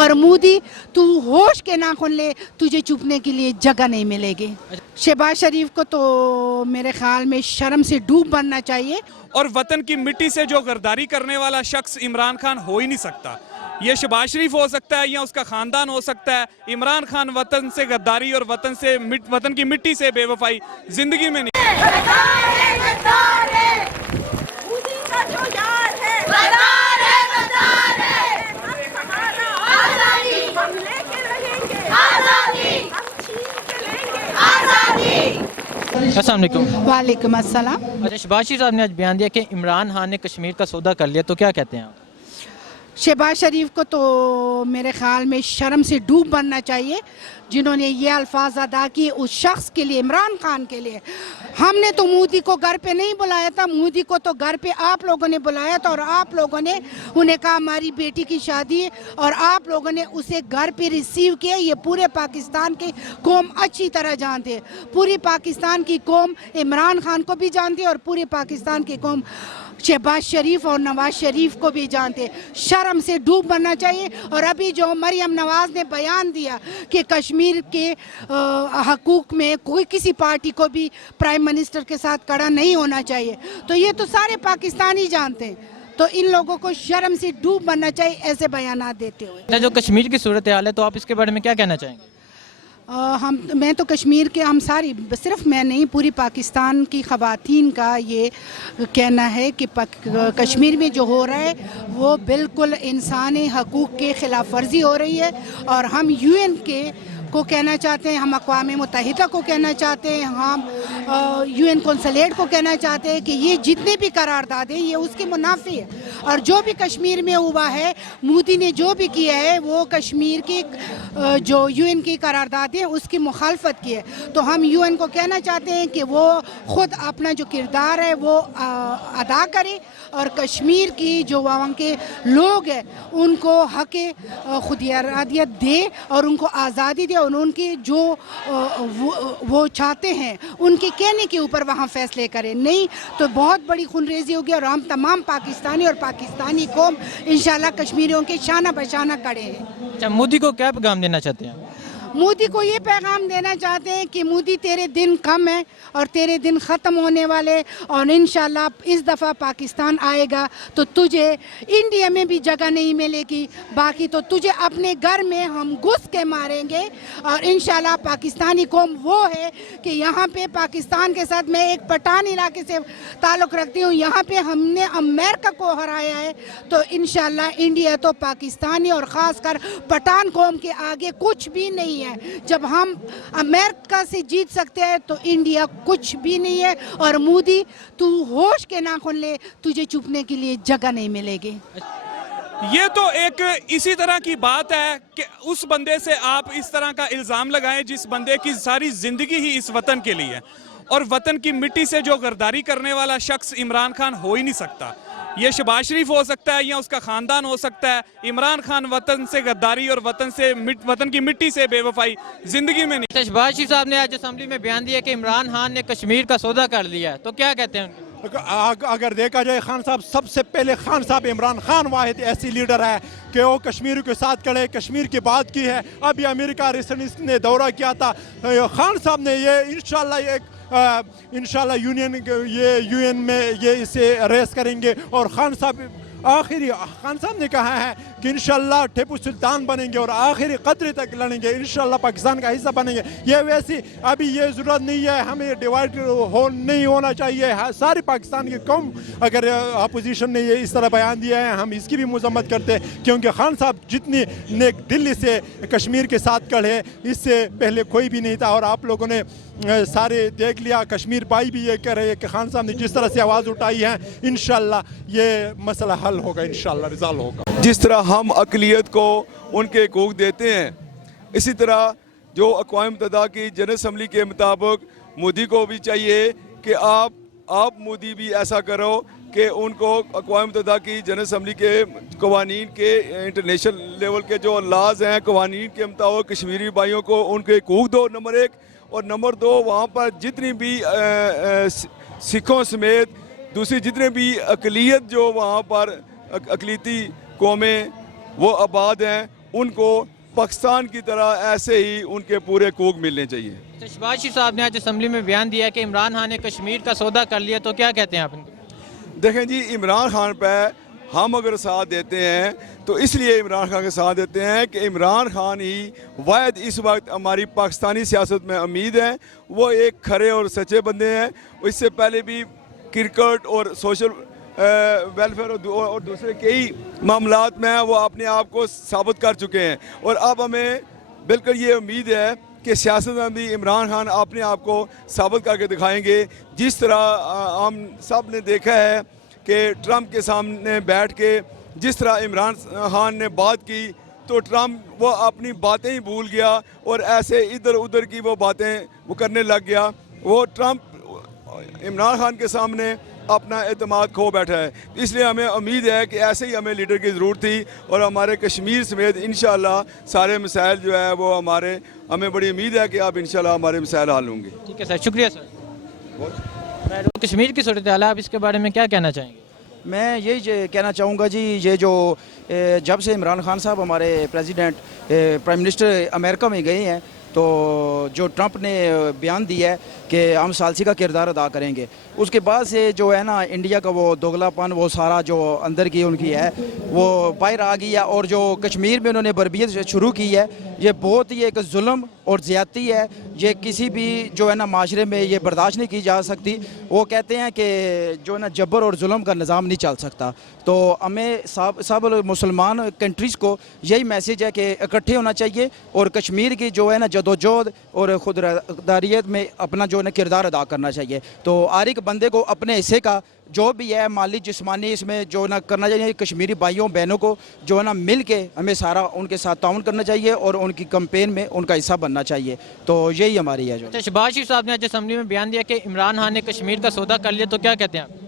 और मोदी तू होश के नाखून ले, तुझे चुपने के लिए जगह नहीं मिलेगी। शहबाज शरीफ को तो मेरे ख्याल में शर्म से डूब बनना चाहिए। और वतन की मिट्टी से जो गद्दारी करने वाला शख्स इमरान खान हो ही नहीं सकता। ये शहबाज शरीफ हो सकता है या उसका खानदान हो सकता है। इमरान खान वतन से गद्दारी और वतन की मिट्टी से बेवफाई जिंदगी में नहीं। अस्सलाम वालेकुम। वालेकुम अस्सलाम। अच्छा, शहबाज शरीफ साहब ने आज बयान दिया कि इमरान खान ने कश्मीर का सौदा कर लिया, तो क्या कहते हैं आप? शहबाज शरीफ को तो मेरे ख्याल में शर्म से डूब बनना चाहिए, जिन्होंने ये अल्फाज अदा किए उस शख्स के लिए, इमरान खान के लिए। हमने तो मोदी को घर पे नहीं बुलाया था, मोदी को तो घर पे आप लोगों ने बुलाया था और आप लोगों ने उन्हें कहा हमारी बेटी की शादी है और आप लोगों ने उसे घर पे रिसीव किया। ये पूरे पाकिस्तान की कौम अच्छी तरह जानते हैं, पूरी पाकिस्तान की कौम इमरान खान को भी जानती है और पूरी पाकिस्तान की कौम शहबाज शरीफ और नवाज शरीफ को भी जानते। शर्म से डूब बनना चाहिए। और अभी जो मरियम नवाज ने बयान दिया कि कश्मीर के हकूक़ में कोई किसी पार्टी को भी प्राइम मिनिस्टर के साथ खड़ा नहीं होना चाहिए, तो ये तो सारे पाकिस्तानी जानते हैं। तो इन लोगों को शर्म से डूब बनना चाहिए ऐसे बयान देते हुए। जो कश्मीर की सूरत हाल है, तो आप इसके बारे में क्या कहना चाहेंगे? मैं तो कश्मीर के, हम सारी, सिर्फ मैं नहीं, पूरी पाकिस्तान की ख़वातीन का ये कहना है कि कश्मीर में जो हो रहा है वो बिल्कुल इंसानी हकूक़ के ख़िलाफ़ वर्जी हो रही है। और हम यूएन के को कहना चाहते हैं, हम अक़वाम मुत्तहिदा को कहना चाहते हैं, हम यूएन कौंसलेट को कहना चाहते हैं कि ये जितने भी करारदाद हैं ये उसके मुनाफी है। और जो भी कश्मीर में हुआ है, मोदी ने जो भी किया है वो कश्मीर की जो यूएन की करारदाद है उसकी मुखालफत की है। तो हम यूएन को कहना चाहते हैं कि वो ख़ुद अपना जो किरदार है वो अदा करे और कश्मीर की जो वहाँ के लोग हैं उनको हक़ खुदियारादियत दे और उनको आज़ादी दे और उनकी जो वो चाहते हैं उनके कहने के ऊपर वहाँ फैसले करें। नहीं तो बहुत बड़ी खूनरेज़ी होगी और हम तमाम पाकिस्तानी और पाकिस्तानी कौम इंशाल्लाह कश्मीरियों के शाना बशाना खड़े हैं। अच्छा, मोदी को क्या पैगाम देना चाहते हैं? मोदी को ये पैगाम देना चाहते हैं कि मोदी तेरे दिन कम है और तेरे दिन ख़त्म होने वाले, और इंशाल्लाह इस दफ़ा पाकिस्तान आएगा तो तुझे इंडिया में भी जगह नहीं मिलेगी, बाकी तो तुझे अपने घर में हम घुस के मारेंगे। और इंशाल्लाह पाकिस्तानी कौम वो है कि यहाँ पे पाकिस्तान के साथ, मैं एक पठान इलाके से ताल्लुक़ रखती हूँ, यहाँ पे हमने अमेरिका को हराया है, तो इंशाल्लाह इंडिया तो पाकिस्तानी और ख़ास कर पठान कौम के आगे कुछ भी नहीं है। जब हम अमेरिका से जीत सकते हैं तो इंडिया कुछ भी नहीं है। और मोदी तू होश के नाखून ले, तुझे चुपने के लिए जगह नहीं मिलेगी। ये तो एक इसी तरह की बात है कि उस बंदे से आप इस तरह का इल्ज़ाम लगाएं जिस बंदे की सारी ज़िंदगी ही इस वतन के लिए है। और वतन की मिट्टी से जो गद्दारी करने वाला शख्स इमरान खान हो ही नहीं सकता। ये शहबाज शरीफ हो सकता है या उसका खानदान हो सकता है। इमरान खान वतन से गद्दारी और वतन की मिट्टी से बेवफाई जिंदगी में नहीं। शहबाज शरीफ साहब ने आज असेंबली में बयान दिया कि इमरान खान ने कश्मीर का सौदा कर लिया, तो क्या कहते हैं उनके? अगर देखा जाए, खान साहब सबसे पहले, खान साहब, इमरान खान वाहिद ऐसी लीडर है कि वो कश्मीर के साथ खड़े, कश्मीर की बात की है। अभी अमेरिका रिसेंटली ने दौरा किया था, खान साहब ने ये इंशाल्लाह यूएन में ये इसे रेस करेंगे। और खान साहब ने कहा है कि इंशाल्लाह टिपू सुल्तान बनेंगे और आखिरी कतरे तक लड़ेंगे, इंशाल्लाह पाकिस्तान का हिस्सा बनेंगे। ये वैसी अभी ये ज़रूरत नहीं है, हमें डिवाइड नहीं होना चाहिए। सारी पाकिस्तान की कौम, अगर अपोजिशन ने ये इस तरह बयान दिया है, हम इसकी भी मजम्मत करते हैं, क्योंकि खान साहब जितनी नेक दिल्ली से कश्मीर के साथ खड़े, इससे पहले कोई भी नहीं था। और आप लोगों ने सारे देख लिया, कश्मीर भाई भी ये कह रहे हैं कि खान साहब ने जिस तरह से आवाज़ उठाई है, इंशाल्लाह ये मसला हल होगा, इंशाल्लाह रिजॉल्व होगा। जिस तरह हम अक़लियत को उनके हकूक़ देते हैं, इसी तरह जो अक़वाम मुत्तहिदा की जनरल असम्बली के मुताबिक मोदी को भी चाहिए कि आप मोदी भी ऐसा करो कि उनको अक़वाम मुत्तहिदा की जनरल असम्बली के कवानीन के, इंटरनेशनल लेवल के जो लाज हैं, कवानीन के मुताबिक कश्मीरी भाइयों को उनके हकूक़ दो, नंबर एक। और नंबर दो, वहाँ पर जितनी भी सिखों समेत दूसरी जितने भी अक़लियत जो वहाँ पर अक़लीती कौमें वो आबाद हैं, उनको पाकिस्तान की तरह ऐसे ही उनके पूरे हकूक मिलने चाहिए। तो शहबाज शरीफ साहब ने आज असम्बली में बयान दिया कि इमरान खान ने कश्मीर का सौदा कर लिया, तो क्या कहते हैं आप इनको? देखें जी, इमरान खान पे हम अगर साथ देते हैं तो इसलिए इमरान खान के साथ देते हैं कि इमरान खान ही वाहिद इस वक्त हमारी पाकिस्तानी सियासत में उम्मीद है। वो एक खरे और सच्चे बंदे हैं। इससे पहले भी क्रिकेट और सोशल वेलफेयर और दूसरे कई मामलात में वो अपने आप को साबित कर चुके हैं। और अब हमें बिल्कुल ये उम्मीद है कि सियासत में भी इमरान खान अपने आप को साबित करके दिखाएंगे। जिस तरह हम सब ने देखा है कि ट्रंप के सामने बैठ के जिस तरह इमरान खान ने बात की तो ट्रंप वो अपनी बातें ही भूल गया और ऐसे इधर उधर की वो बातें वो करने लग गया। वो ट्रंप इमरान खान के सामने अपना एतमाद खो बैठा है। इसलिए हमें उम्मीद है कि ऐसे ही हमें लीडर की ज़रूरत थी और हमारे कश्मीर समेत इंशाल्लाह सारे मसाइल जो है वो हमें बड़ी उम्मीद है कि आप इंशाल्लाह हमारे मसाइल हल होंगे। ठीक है सर, शुक्रिया सर। कश्मीर की सूरत हाल, आप इसके बारे में क्या कहना चाहेंगे? मैं यही कहना चाहूँगा जी, ये जो जब से इमरान खान साहब हमारे प्रेसिडेंट प्राइम मिनिस्टर अमेरिका में गए हैं तो जो ट्रंप ने बयान दिया है कि हम सालसी का किरदार अदा करेंगे, उसके बाद से जो है ना इंडिया का वो दोगलापन वो सारा जो अंदर की उनकी है वो बाहर आ गई है। और जो कश्मीर में उन्होंने बर्बियत शुरू की है ये बहुत ही एक जुल्म और ज़्यादती है। ये किसी भी जो है ना माशरे में ये बर्दाश्त नहीं की जा सकती। वो कहते हैं कि जो है ना जबर और जुल्म का निज़ाम नहीं चल सकता। तो हमें सब मुसलमान कंट्रीज़ को यही मैसेज है कि इकट्ठे होना चाहिए और कश्मीर की जो है ना जदोजहद और खुददारियत में अपना जो है ना किरदार अदा करना चाहिए। तो हर एक बंदे को अपने हिस्से का जो भी है माली जिस्मानी इसमें जो ना करना चाहिए। कश्मीरी भाइयों बहनों को जो है ना मिल के हमें सारा उनके साथ ताउन करना चाहिए और उनकी कैंपेन में उनका हिस्सा बनना चाहिए। तो यही हमारी है। जो शहबाज शरीफ साहब ने आज असम्बली में बयान दिया कि इमरान खान ने कश्मीर का सौदा कर लिया, तो क्या कहते हैं आप?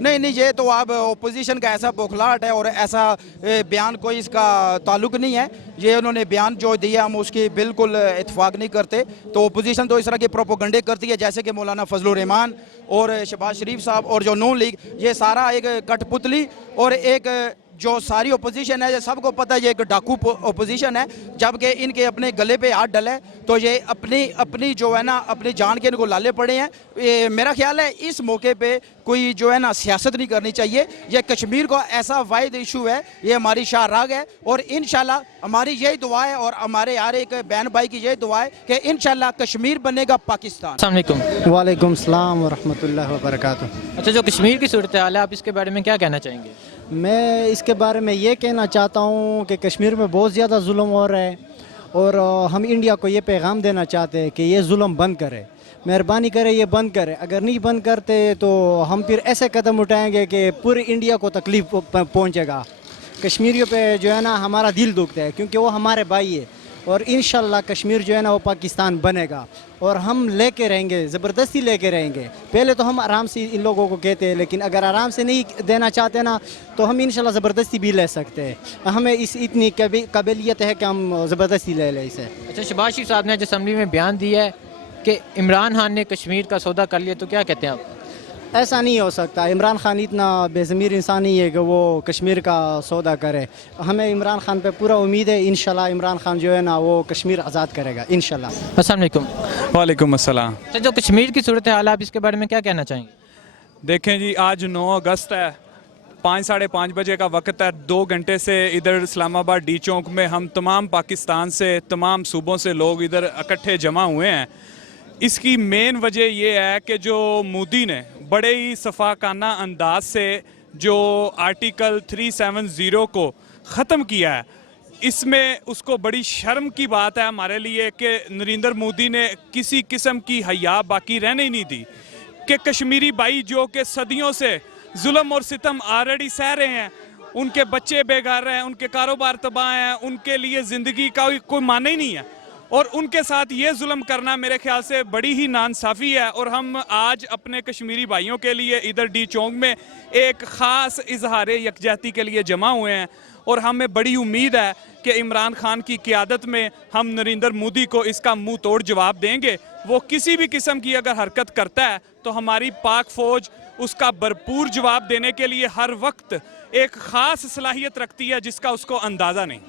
नहीं, ये तो अब ओपोजिशन का ऐसा बौखलाहट है और ऐसा बयान कोई इसका ताल्लुक नहीं है। ये उन्होंने बयान जो दिया हम उसकी बिल्कुल इत्तेफाक नहीं करते। तो ओपोजिशन तो इस तरह के प्रोपोगंडे करती है जैसे कि मौलाना फजलुर रहमान और शहबाज शरीफ साहब और जो नून लीग, ये सारा एक कठपुतली और एक जो सारी ओपोजिशन है ये सबको पता है ये एक डाकू ओपोजिशन है। जबकि इनके अपने गले पे हाथ डले तो ये अपनी जो है ना अपनी जान के इनको लाले पड़े हैं। मेरा ख्याल है इस मौके पे कोई जो है ना सियासत नहीं करनी चाहिए। ये कश्मीर का ऐसा वाहिद इशू है, ये हमारी शाहराग है और इंशाल्लाह हमारी यही दुआ है और हमारे हर एक बहन भाई की यही दुआ है कि इंशाल्लाह कश्मीर बनेगा पाकिस्तान। अस्सलाम वालेकुम। वालेकुम सलाम व रहमतुल्लाहि व बरकातुहू। अच्छा, जो कश्मीर की सूरत हाल है, आप इसके बारे में क्या कहना चाहेंगे? मैं इसके बारे में ये कहना चाहता हूँ कि कश्मीर में बहुत ज़्यादा जुल्म हो रहा है और हम इंडिया को ये पैगाम देना चाहते हैं कि ये जुल्म बंद करे, मेहरबानी करे ये बंद करे। अगर नहीं बंद करते तो हम फिर ऐसे कदम उठाएंगे कि पूरे इंडिया को तकलीफ पहुँचेगा। कश्मीरियों पे जो है ना हमारा दिल दुखता है क्योंकि वो हमारे भाई है और इंशाल्लाह कश्मीर जो है ना वो पाकिस्तान बनेगा और हम लेके रहेंगे, ज़बरदस्ती लेके रहेंगे। पहले तो हम आराम से इन लोगों को कहते हैं, लेकिन अगर आराम से नहीं देना चाहते ना तो हम इंशाल्लाह ज़बरदस्ती भी ले सकते हैं। हमें इतनी काबिलियत है कि हम ज़बरदस्ती ले लें इसे। अच्छा, शहबाज शरीफ साहब ने आज असम्बली में बयान दिया है कि इमरान खान ने कश्मीर का सौदा कर लिया, तो क्या कहते हैं आप? ऐसा नहीं हो सकता। इमरान खान इतना बेज़मीर इंसान नहीं है कि वो कश्मीर का सौदा करे। हमें इमरान खान पे पूरा उम्मीद है, इंशाल्लाह इमरान खान जो है ना वो कश्मीर आज़ाद करेगा इंशाल्लाह। अस्सलाम वालेकुम। वालेकुम अस्सलाम। अच्छा, जो कश्मीर की सूरत हाल, आप इसके बारे में क्या कहना चाहेंगे? देखें जी, आज 9 अगस्त है, 5 साढ़े 5 बजे का वक्त है। 2 घंटे से इधर इस्लामाबाद डी चौक में हम तमाम पाकिस्तान से तमाम सूबों से लोग इधर इकट्ठे जमा हुए हैं। इसकी मेन वजह यह है कि जो मोदी ने बड़े ही सफाकाना अंदाज से जो आर्टिकल 370 को ख़त्म किया है, इसमें उसको बड़ी शर्म की बात है हमारे लिए कि नरेंद्र मोदी ने किसी किस्म की हया बाकी रहने ही नहीं दी कि कश्मीरी भाई जो कि सदियों से जुल्म और सितम ऑलरेडी सह रहे हैं, उनके बच्चे बेघर हैं, उनके कारोबार तबाह हैं, उनके लिए ज़िंदगी का कोई माने ही नहीं है और उनके साथ ये जुल्म करना मेरे ख्याल से बड़ी ही नाइंसाफ़ी है। और हम आज अपने कश्मीरी भाइयों के लिए इधर डी चौक में एक ख़ास इजहार यकजहती के लिए जमा हुए हैं और हमें बड़ी उम्मीद है कि इमरान खान की क़ियादत में हम नरेंद्र मोदी को इसका मुंह तोड़ जवाब देंगे। वो किसी भी किस्म की अगर हरकत करता है तो हमारी पाक फ़ौज उसका भरपूर जवाब देने के लिए हर वक्त एक ख़ास सलाहियत रखती है जिसका उसको अंदाज़ा नहीं।